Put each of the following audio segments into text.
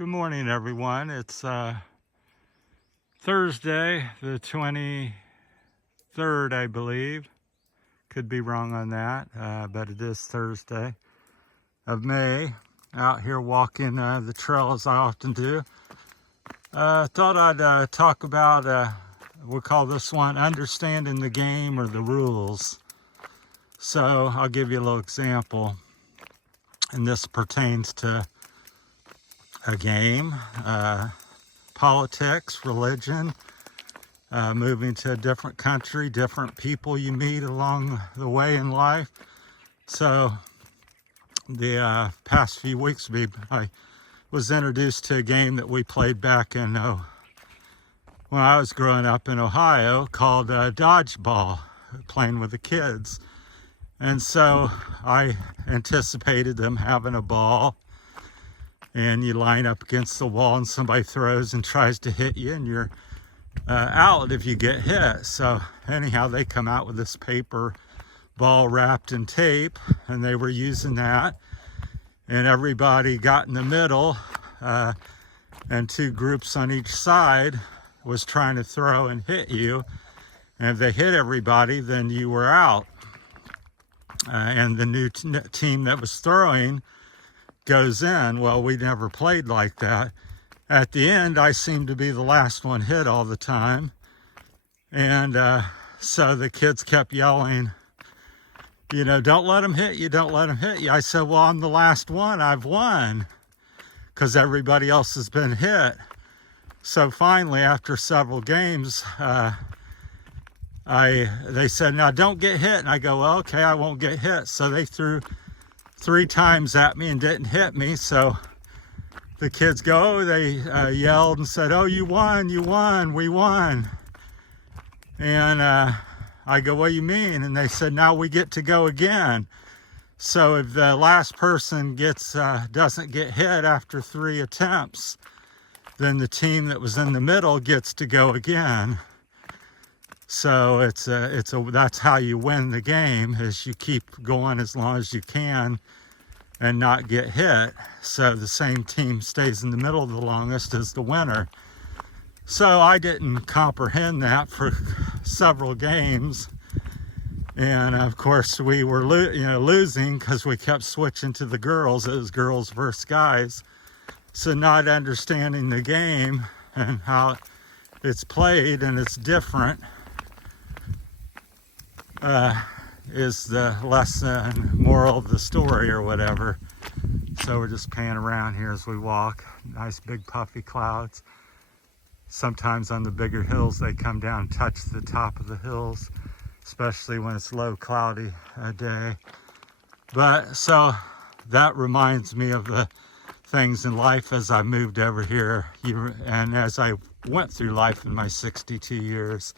Good morning, everyone. It's Thursday, the 23rd, I believe. Could be wrong on that, but it is Thursday of May. Out here walking the trail as I often do. Thought I'd talk about, we'll call this one Understanding the Game or the Rules. So I'll give you a little example, and this pertains to a game, politics, religion, moving to a different country, different people you meet along the way in life. So the past few weeks I was introduced to a game that we played back in when I was growing up in Ohio called dodgeball, playing with the kids. And so I anticipated them having a ball, and you line up against the wall and somebody throws and tries to hit you, and you're out if you get hit. So anyhow, they come out with this paper ball wrapped in tape, and they were using that, and everybody got in the middle, and two groups on each side was trying to throw and hit you, and if they hit everybody, then you were out. And the new team that was throwing goes in. Well, we never played like that. At the end, I seemed to be the last one hit all the time. And so the kids kept yelling, don't let them hit you, don't let them hit you. I said, well, I'm the last one, I've won, because everybody else has been hit. So finally, after several games, they said, now don't get hit. And I go, well, okay, I won't get hit. So they threw 3 times at me and didn't hit me. So the kids go, they yelled and said, oh, you won, we won. And I go, what do you mean? And they said, now we get to go again. So if the last person doesn't get hit after 3 attempts, then the team that was in the middle gets to go again. So that's how you win the game, is you keep going as long as you can and not get hit. So the same team stays in the middle the longest as the winner. So I didn't comprehend that for several games. And of course we were losing because we kept switching to the girls. It was girls versus guys. So not understanding the game and how it's played, and it's different, is the lesson, moral of the story or whatever. So we're just panning around here as we walk. Nice big puffy clouds. Sometimes on the bigger hills they come down and touch the top of the hills, especially when it's low, cloudy day. But so that reminds me of the things in life as I moved over here, and as I went through life in my 62 years.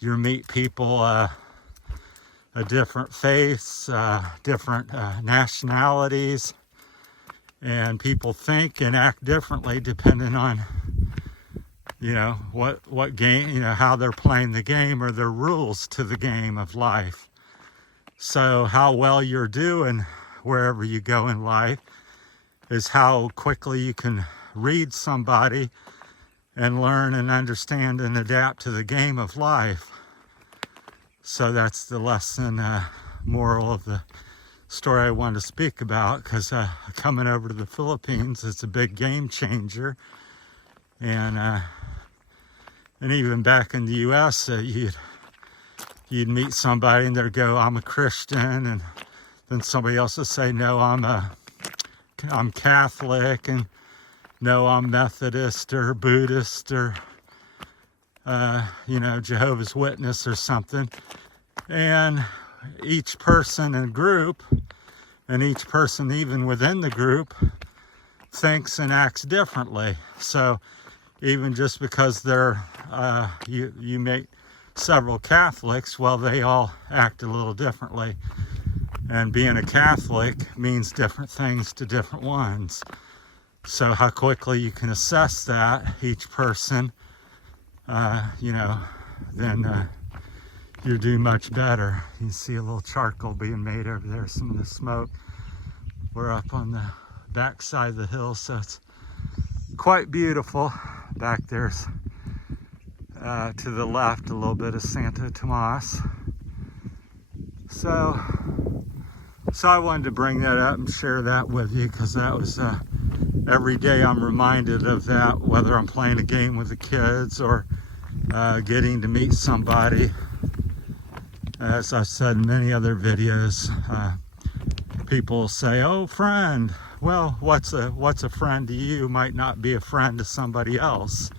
You meet people of different faiths, different nationalities, and people think and act differently depending on what game, how they're playing the game, or their rules to the game of life. So how well you're doing wherever you go in life is how quickly you can read somebody and learn and understand and adapt to the game of life. So that's the lesson, moral of the story I wanted to speak about, because coming over to the Philippines, it's a big game changer. And even back in the U.S., you'd meet somebody and they'd go, I'm a Christian, and then somebody else would say, no, I'm Catholic, and no, I'm Methodist or Buddhist or Jehovah's Witness or something. And each person in group, and each person even within the group, thinks and acts differently. So even just because you meet several Catholics, well, they all act a little differently. And being a Catholic means different things to different ones. So how quickly you can assess that, each person, then you do much better. You can see a little charcoal being made over there, some of the smoke. We're up on the back side of the hill, so it's quite beautiful. Back there's to the left a little bit of Santo Tomas. So I wanted to bring that up and share that with you, because that was every day I'm reminded of that, whether I'm playing a game with the kids or getting to meet somebody. As I've said in many other videos, people say, "Oh, friend." Well, what's a friend to you might not be a friend to somebody else.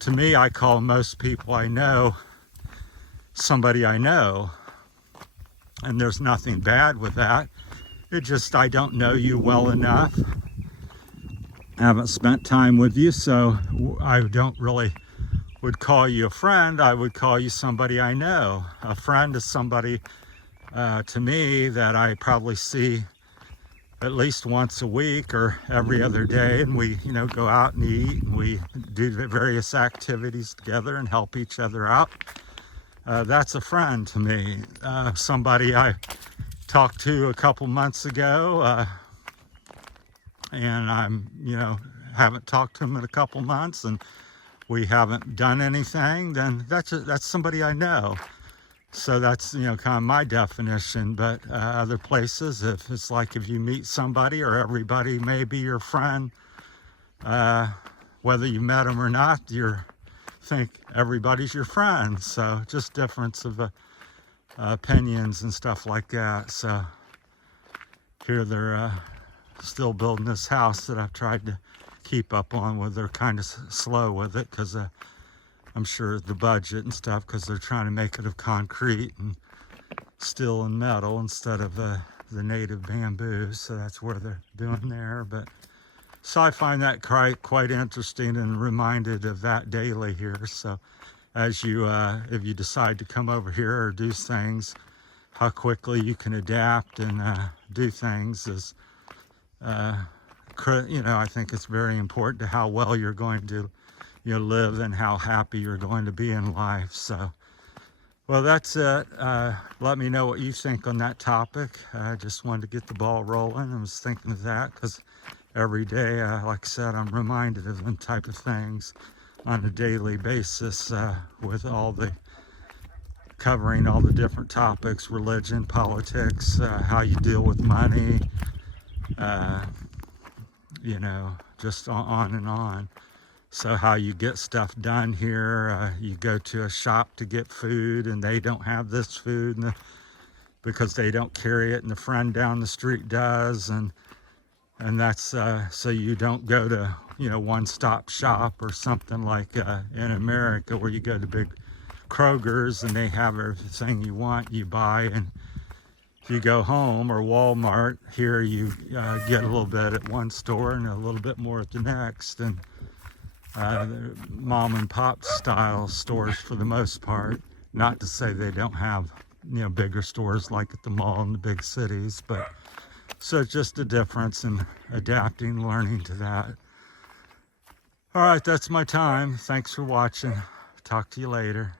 To me, I call most people I know somebody I know. And there's nothing bad with that. It just, I don't know you well enough. I haven't spent time with you, so I don't really would call you a friend. I would call you somebody I know. A friend is somebody to me that I probably see at least once a week or every other day, and we go out and eat, and we do various activities together and help each other out. That's a friend to me. Somebody I talked to a couple months ago, and I'm haven't talked to him in a couple months, and we haven't done anything, then that's somebody I know. So that's kind of my definition. But other places, if it's like if you meet somebody, or everybody may be your friend, whether you met them or not, you think everybody's your friend. So just difference of opinions and stuff like that. So here they're still building this house that I've tried to keep up on with. They're kind of slow with it, because I'm sure the budget and stuff, because they're trying to make it of concrete and steel and metal instead of the native bamboo. So that's where they're doing there. But so I find that quite interesting, and reminded of that daily here. So as you if you decide to come over here or do things, how quickly you can adapt and do things is I think it's very important to how well you're going to live, and how happy you're going to be in life. So, well, that's it. Let me know what you think on that topic. I just wanted to get the ball rolling. I was thinking of that because every day, like I said, I'm reminded of them type of things on a daily basis, with covering all the different topics: religion, politics, how you deal with money, just on and on. So how you get stuff done here, you go to a shop to get food, and they don't have this food because they don't carry it, and the friend down the street does, and that's so you don't go to one-stop shop or something like in America, where you go to big Kroger's and they have everything you want, you buy, and you go home. Or Walmart, here you get a little bit at one store and a little bit more at the next. And mom and pop style stores for the most part. Not to say they don't have bigger stores like at the mall in the big cities, but so it's just a difference in adapting, learning to that. All right, that's my time. Thanks for watching. Talk to you later.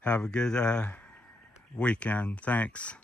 Have a good weekend. Thanks.